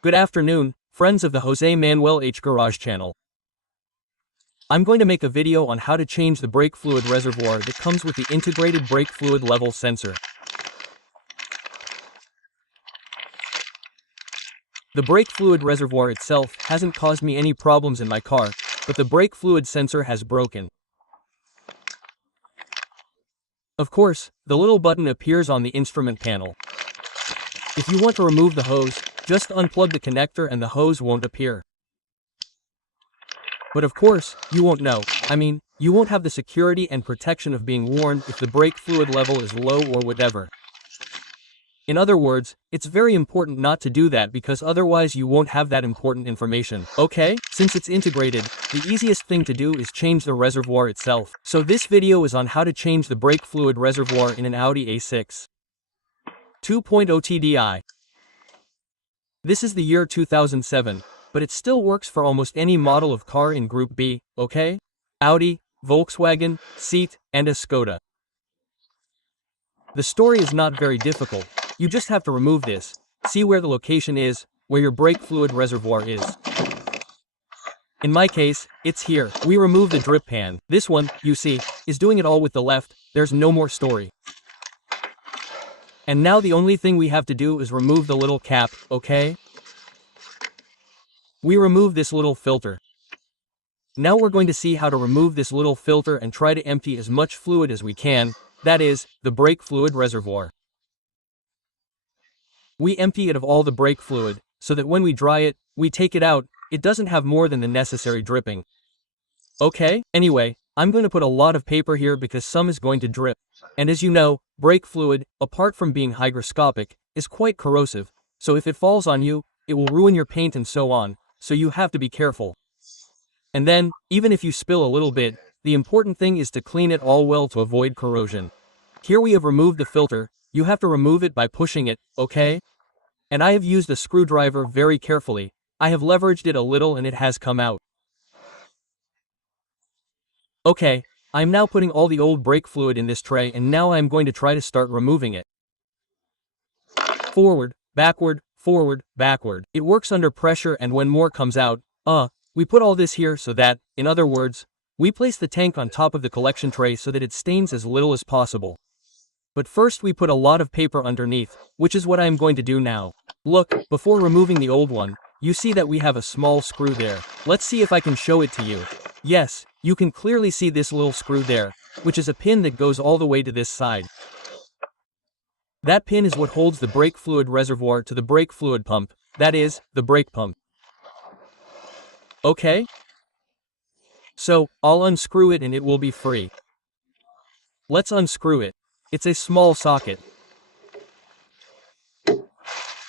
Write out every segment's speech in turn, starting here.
Good afternoon, friends of the Jose Manuel H Garage channel. I'm going to make a video on how to change the brake fluid reservoir that comes with the integrated brake fluid level sensor. The brake fluid reservoir itself hasn't caused me any problems in my car, but the brake fluid sensor has broken. Of course, the little button appears on the instrument panel. If you want to remove the hose, just unplug the connector and the hose won't appear. But of course, you won't know. You won't have the security and protection of being warned if the brake fluid level is low or whatever. In other words, it's very important not to do that because otherwise you won't have that important information. Okay? Since it's integrated, the easiest thing to do is change the reservoir itself. So this video is on how to change the brake fluid reservoir in an Audi A6 2.0 TDI. This is the year 2007, but it still works for almost any model of car in Group B, okay? Audi, Volkswagen, Seat, and a Skoda. The story is not very difficult. You just have to remove this. See where the location is, where your brake fluid reservoir is. In my case, it's here. We remove the drip pan. This one, you see, is doing it all with the left. There's no more story. And now the only thing we have to do is remove the little cap, okay? We remove this little filter. Now we're going to see how to remove this little filter and try to empty as much fluid as we can, that is, the brake fluid reservoir. We empty it of all the brake fluid, so that when we dry it, we take it out, it doesn't have more than the necessary dripping. Okay? Anyway, I'm going to put a lot of paper here because some is going to drip. And as you know, brake fluid, apart from being hygroscopic, is quite corrosive, so if it falls on you, it will ruin your paint and so on, so you have to be careful. And then, even if you spill a little bit, the important thing is to clean it all well to avoid corrosion. Here we have removed the filter. You have to remove it by pushing it, okay? And I have used a screwdriver very carefully. I have leveraged it a little and it has come out. Okay, I'm now putting all the old brake fluid in this tray and now I'm going to try to start removing it. Forward, backward, forward, backward. It works under pressure and when more comes out, we put all this here so that, in other words, we place the tank on top of the collection tray so that it stains as little as possible. But first we put a lot of paper underneath, which is what I am going to do now. Look, before removing the old one, you see that we have a small screw there. Let's see if I can show it to you. Yes, you can clearly see this little screw there, which is a pin that goes all the way to this side. That pin is what holds the brake fluid reservoir to the brake fluid pump, that is, the brake pump. Okay? So, I'll unscrew it and it will be free. Let's unscrew it. It's a small socket.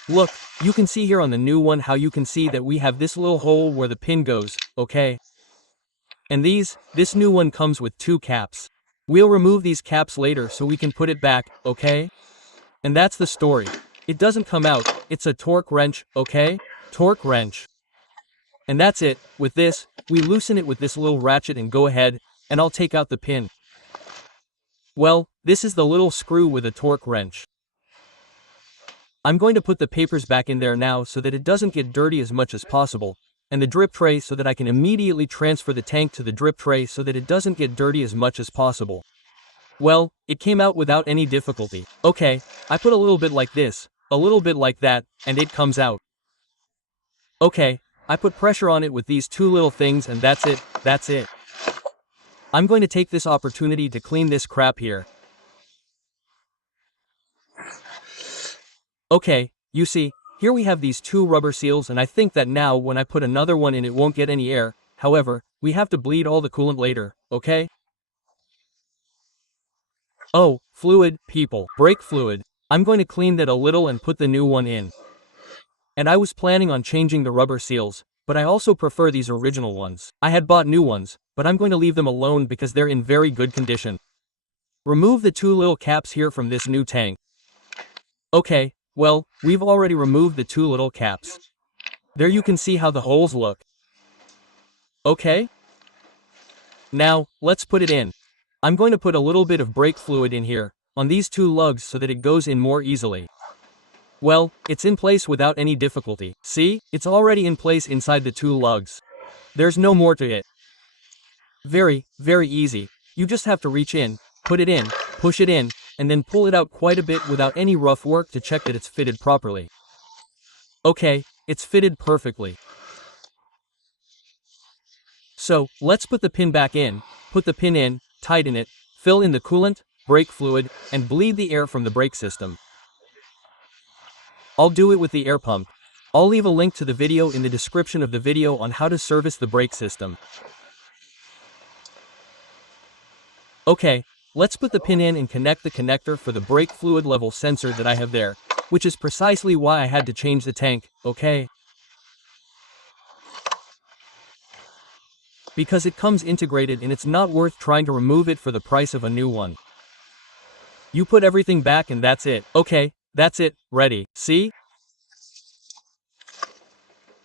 Look, you can see here on the new one how you can see that we have this little hole where the pin goes, okay? And this new one comes with two caps. We'll remove these caps later so we can put it back, okay? And that's the story. It doesn't come out, it's a torque wrench, okay? Torque wrench. And that's it. With this, we loosen it with this little ratchet and go ahead, and I'll take out the pin. Well, this is the little screw with a torque wrench. I'm going to put the papers back in there now so that it doesn't get dirty as much as possible, and the drip tray so that I can immediately transfer the tank to the drip tray so that it doesn't get dirty as much as possible. Well, it came out without any difficulty. Okay, I put a little bit like this, a little bit like that, and it comes out. Okay, I put pressure on it with these two little things and that's it. I'm going to take this opportunity to clean this crap here. Okay, you see, here we have these two rubber seals and I think that now when I put another one in it won't get any air, however, we have to bleed all the coolant later, okay? Oh, fluid, people, brake fluid. I'm going to clean that a little and put the new one in. And I was planning on changing the rubber seals, but I also prefer these original ones. I had bought new ones, but I'm going to leave them alone because they're in very good condition. Remove the two little caps here from this new tank. Okay, well, we've already removed the two little caps. There you can see how the holes look. Okay? Now, let's put it in. I'm going to put a little bit of brake fluid in here, on these two lugs so that it goes in more easily. Well, it's in place without any difficulty. See? It's already in place inside the two lugs. There's no more to it. Very, very easy. You just have to reach in, put it in, push it in, and then pull it out quite a bit without any rough work to check that it's fitted properly. Okay, it's fitted perfectly. So, let's put the pin back in, put the pin in, tighten it, fill in the coolant, brake fluid, and bleed the air from the brake system. I'll do it with the air pump. I'll leave a link to the video in the description of the video on how to service the brake system. Okay, let's put the pin in and connect the connector for the brake fluid level sensor that I have there, which is precisely why I had to change the tank, okay? Because it comes integrated and it's not worth trying to remove it for the price of a new one. You put everything back and that's it. Okay, that's it, ready, see?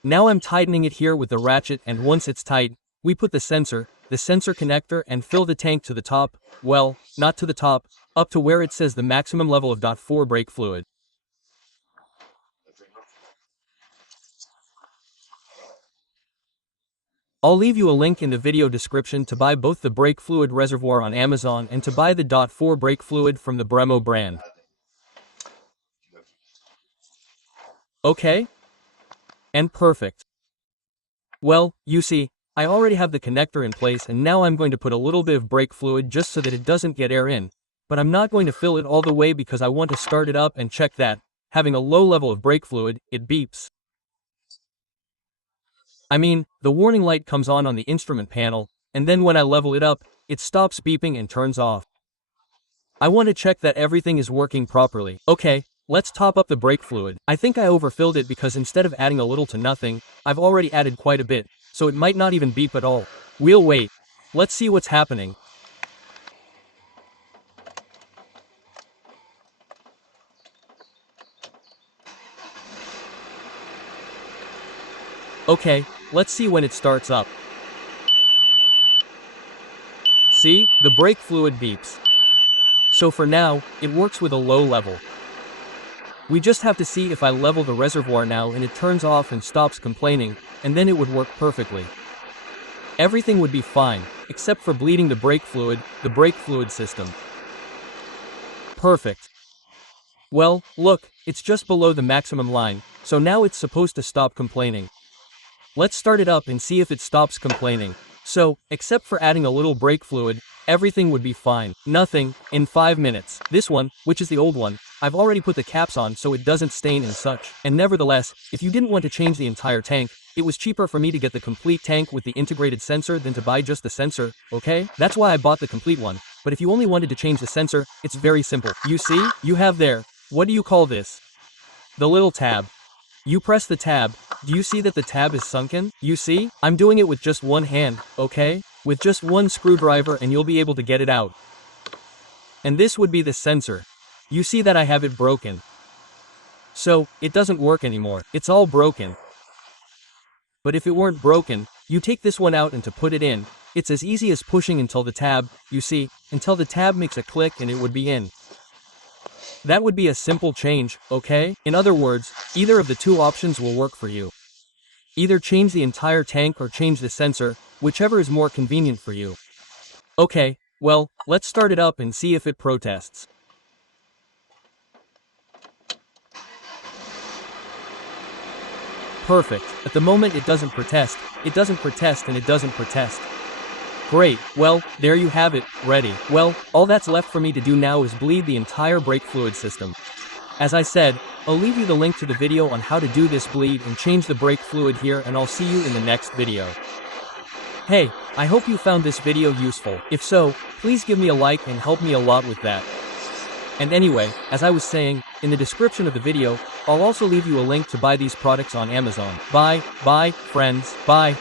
Now I'm tightening it here with the ratchet, and once it's tight, we put the sensor connector, and fill the tank to the top, well, not to the top, up to where it says the maximum level of .4 brake fluid. I'll leave you a link in the video description to buy both the brake fluid reservoir on Amazon and to buy the .4 brake fluid from the Brembo brand. Okay? And perfect. Well, you see, I already have the connector in place, and now I'm going to put a little bit of brake fluid just so that it doesn't get air in, but I'm not going to fill it all the way because I want to start it up and check that, having a low level of brake fluid, it beeps. I mean, the warning light comes on the instrument panel, and then when I level it up, it stops beeping and turns off. I want to check that everything is working properly. Okay, let's top up the brake fluid. I think I overfilled it because instead of adding a little to nothing, I've already added quite a bit, so it might not even beep at all. We'll wait. Let's see what's happening. Okay, let's see when it starts up. See, the brake fluid beeps. So for now, it works with a low level. We just have to see if I level the reservoir now and it turns off and stops complaining, and then it would work perfectly. Everything would be fine, except for bleeding the brake fluid system. Perfect. Well, look, it's just below the maximum line, so now it's supposed to stop complaining. Let's start it up and see if it stops complaining. So, except for adding a little brake fluid, everything would be fine. Nothing, in 5 minutes. This one, which is the old one, I've already put the caps on so it doesn't stain and such. And nevertheless, if you didn't want to change the entire tank, it was cheaper for me to get the complete tank with the integrated sensor than to buy just the sensor, okay? That's why I bought the complete one. But if you only wanted to change the sensor, it's very simple. You see, you have there, what do you call this? The little tab. You press the tab. Do you see that the tab is sunken? You see? I'm doing it with just one hand, okay? With just one screwdriver and you'll be able to get it out. And this would be the sensor. You see that I have it broken. So, it doesn't work anymore. It's all broken. But if it weren't broken, you take this one out and to put it in, it's as easy as pushing until the tab, you see, until the tab makes a click and it would be in. That would be a simple change, okay? In other words, either of the two options will work for you. Either change the entire tank or change the sensor, whichever is more convenient for you. Okay, well, let's start it up and see if it protests. Perfect. At the moment it doesn't protest, and it doesn't protest. Great, well, there you have it, ready. Well, all that's left for me to do now is bleed the entire brake fluid system. As I said, I'll leave you the link to the video on how to do this bleed and change the brake fluid here, and I'll see you in the next video. Hey, I hope you found this video useful. If so, please give me a like and help me a lot with that. And anyway, as I was saying, in the description of the video, I'll also leave you a link to buy these products on Amazon. Bye, friends, bye.